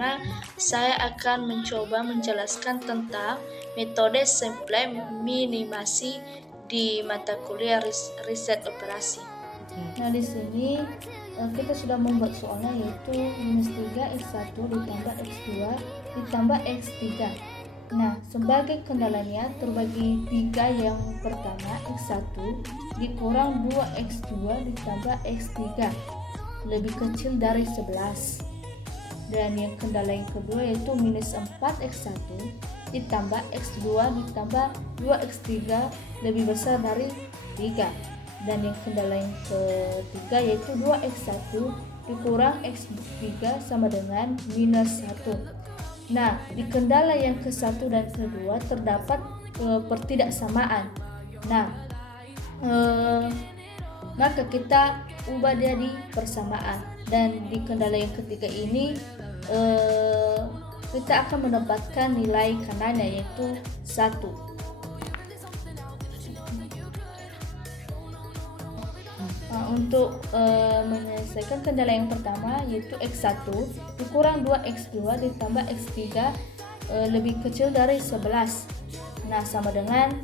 memang saya akan mencoba menjelaskan tentang metode sampling minimasi di mata kuliah riset operasi. Nah, di sini kita sudah membuat soalnya, yaitu -3 X1 ditambah X2 ditambah X3. Nah, sebagai kendalanya terbagi 3. Yang pertama X1 dikurang 2X2 ditambah X3 lebih kecil dari 11. Dan yang kendala yang kedua yaitu -4X1 ditambah X2 ditambah 2X3 lebih besar dari 3. Dan yang kendala yang ketiga yaitu 2X1 dikurang X3 sama dengan -1. Nah, di kendala yang ke-1 dan kedua terdapat pertidaksamaan. Nah, maka kita ubah dia di persamaan. Dan di kendala yang ketiga ini kita akan mendapatkan nilai kanannya yaitu 1. Untuk menyelesaikan kendala yang pertama yaitu X1 dikurang 2X2 ditambah X3 lebih kecil dari 11. Nah, sama dengan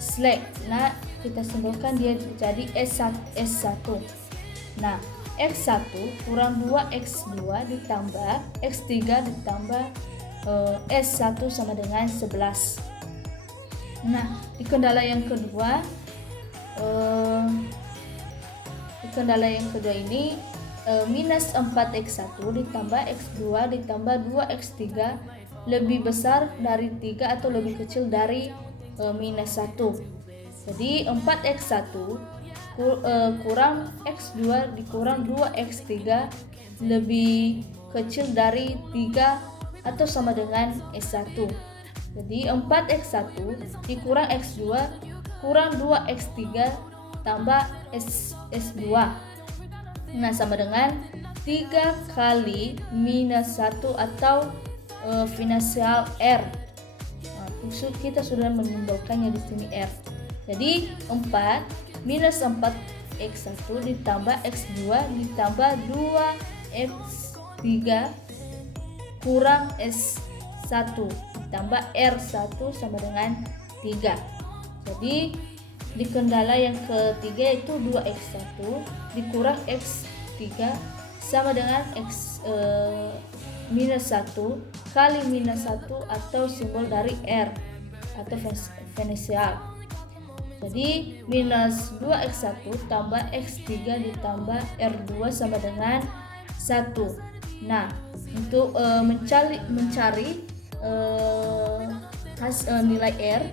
slack. Nah, kita simpulkan dia jadi S1. Nah, X1 kurang 2X2 ditambah X3 ditambah S1 sama dengan 11. Nah, di kendala yang kedua ini -4X1 ditambah X2 ditambah 2X3 lebih besar dari 3 atau lebih kecil dari -1. Jadi 4X1 kurang X2 dikurang 2X3 lebih kecil dari 3 atau sama dengan S1. Jadi 4X1 dikurang X2 kurang 2X3 tambah S2. Nah, sama dengan 3 kali -1 atau finansial R. Nah, kita sudah menyimbolkannya di sini R. Jadi 4-4X1 ditambah X2 ditambah 2X3 kurang S1 ditambah R1 sama dengan 3. Jadi di kendala yang ketiga yaitu 2X1 dikurang X3 sama dengan -1 kali -1 atau simbol dari R atau finansial. Jadi -2X1 tambah X3 ditambah R2 sama dengan 1. Nah, untuk mencari nilai R,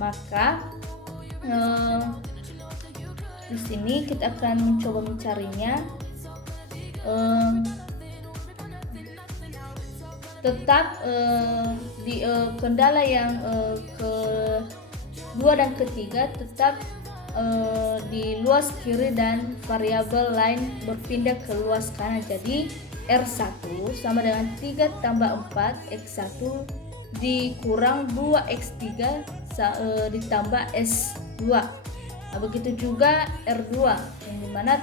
maka di sini kita akan mencoba mencarinya. Tetap di kendala yang kedua dan ketiga tetap di luas kiri dan variabel lain berpindah ke luas kanan. Jadi R1 sama dengan 3 tambah 4X1 dikurang 2X3 ditambah S2. Nah, begitu juga R2 yang dimana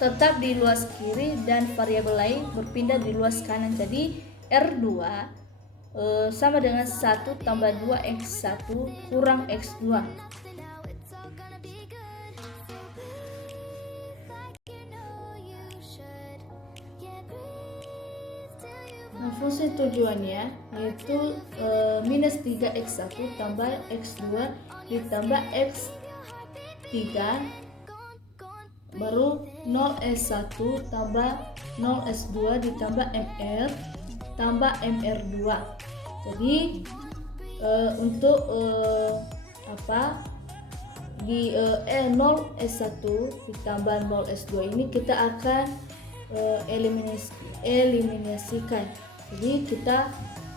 tetap di luas kiri dan variabel lain berpindah di luas kanan. Jadi R2 sama dengan 1 tambah 2X1 kurang X2. Nah, fungsi tujuannya yaitu -3X1 tambah X2 ditambah X3 baru 0S1 tambah 0S2 ditambah MR tambah MR2. Jadi untuk di 0S1 ditambah 0S2 ini kita akan eliminasikan. Jadi kita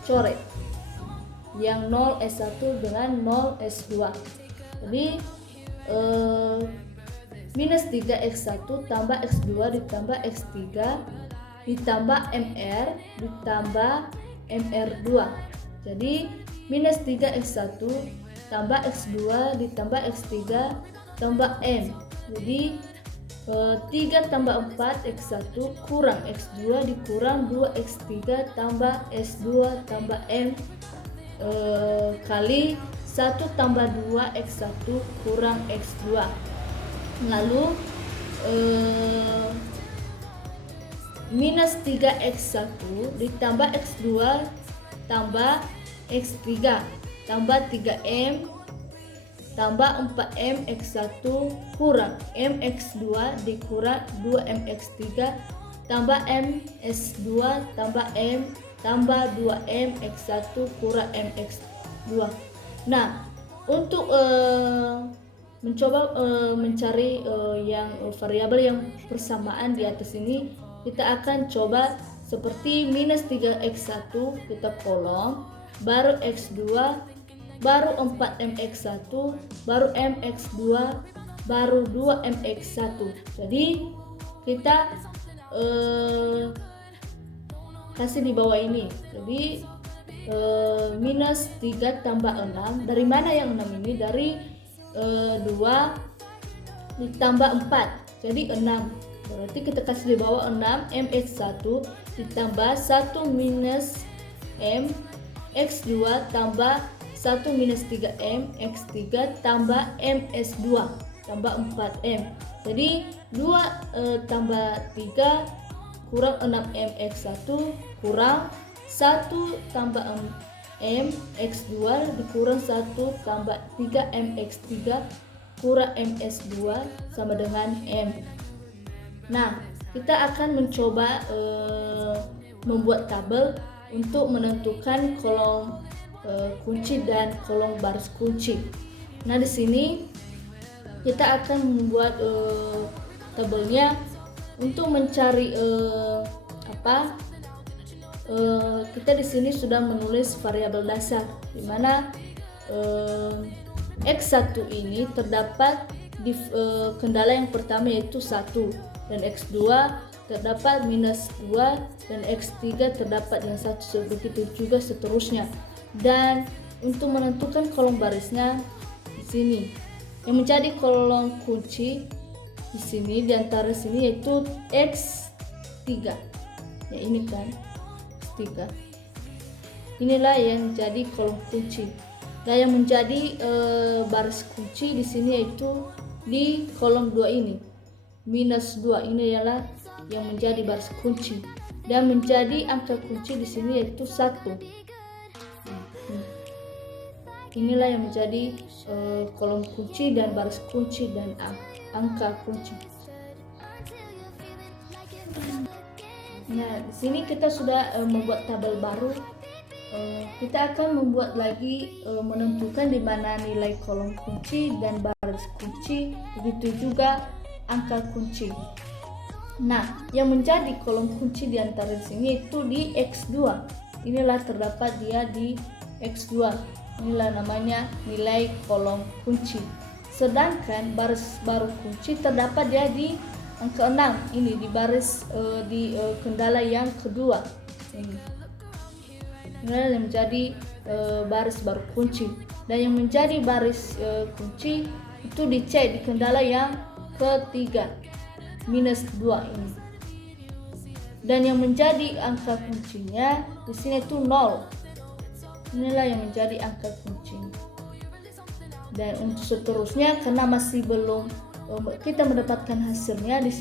coret yang 0S1 dengan 0S2. Jadi -3X1 tambah X2 ditambah X3 ditambah MR ditambah MR2. Jadi -3X1 tambah X2 ditambah X3 tambah M. Jadi 3 tambah 4 X1 kurang X2 dikurang 2X3 tambah S2 tambah M kali 1 tambah 2 X1 kurang X2. Lalu minus 3X1 ditambah X2 tambah X3 tambah 3M tambah 4M X1 kurang MX2 dikurang 2MX3 tambah MS2 tambah M tambah 2M X1 kurang MX2. Nah, untuk mencoba mencari yang variabel yang persamaan di atas ini, kita akan coba seperti minus 3X1 kita kolom, baru X2, baru 4MX1, baru MX2, baru 2MX1. Jadi kita kasih di bawah ini. Jadi minus 3 tambah 6. Dari mana yang 6 ini? Dari 2 ditambah 4. Jadi 6. Berarti kita kasih di bawah 6 MX1 ditambah 1 minus M X2 tambah 1 minus 3M X3 tambah MS2 tambah 4M. Jadi 2 tambah 3 kurang 6M X1 kurang 1 tambah M X2 dikurang 1 tambah 3M X3 kurang MS2 sama dengan M. Nah, kita akan mencoba membuat tabel untuk menentukan kolom kunci dan kolom baris kunci. Nah, di sini kita akan membuat tabelnya untuk mencari kita di sini sudah menulis variabel dasar, di mana X1 ini terdapat di kendala yang pertama yaitu 1, dan X2 terdapat minus 2, dan X3 terdapat dengan 1, begitu juga seterusnya. Dan untuk menentukan kolom barisnya di sini, yang menjadi kolom kunci di sini di antara sini yaitu X3. Ya, ini kan X3. Inilah yang jadi kolom kunci. Nah, yang menjadi baris kunci di sini yaitu di kolom 2 ini. Minus 2 ini adalah yang menjadi baris kunci, dan menjadi angka kunci di sini yaitu 1. Inilah yang menjadi kolom kunci dan baris kunci dan angka kunci. Nah, di sini kita sudah membuat tabel baru. Kita akan membuat lagi menentukan di mana nilai kolom kunci dan baris kunci, begitu juga angka kunci. Nah, yang menjadi kolom kunci di antara sini itu di X2. Inilah terdapat dia di X2. Inilah namanya nilai kolom kunci. Sedangkan baris baru kunci terdapat dia di angka 6. Ini di baris di kendala yang kedua. Inilah yang menjadi baris baru kunci. Dan yang menjadi baris kunci itu di C, di kendala yang ketiga, minus 2 ini. Dan yang menjadi angka kuncinya di sini itu 0. Inilah yang menjadi angka kunci. Dan untuk seterusnya, karena masih belum kita mendapatkan hasilnya di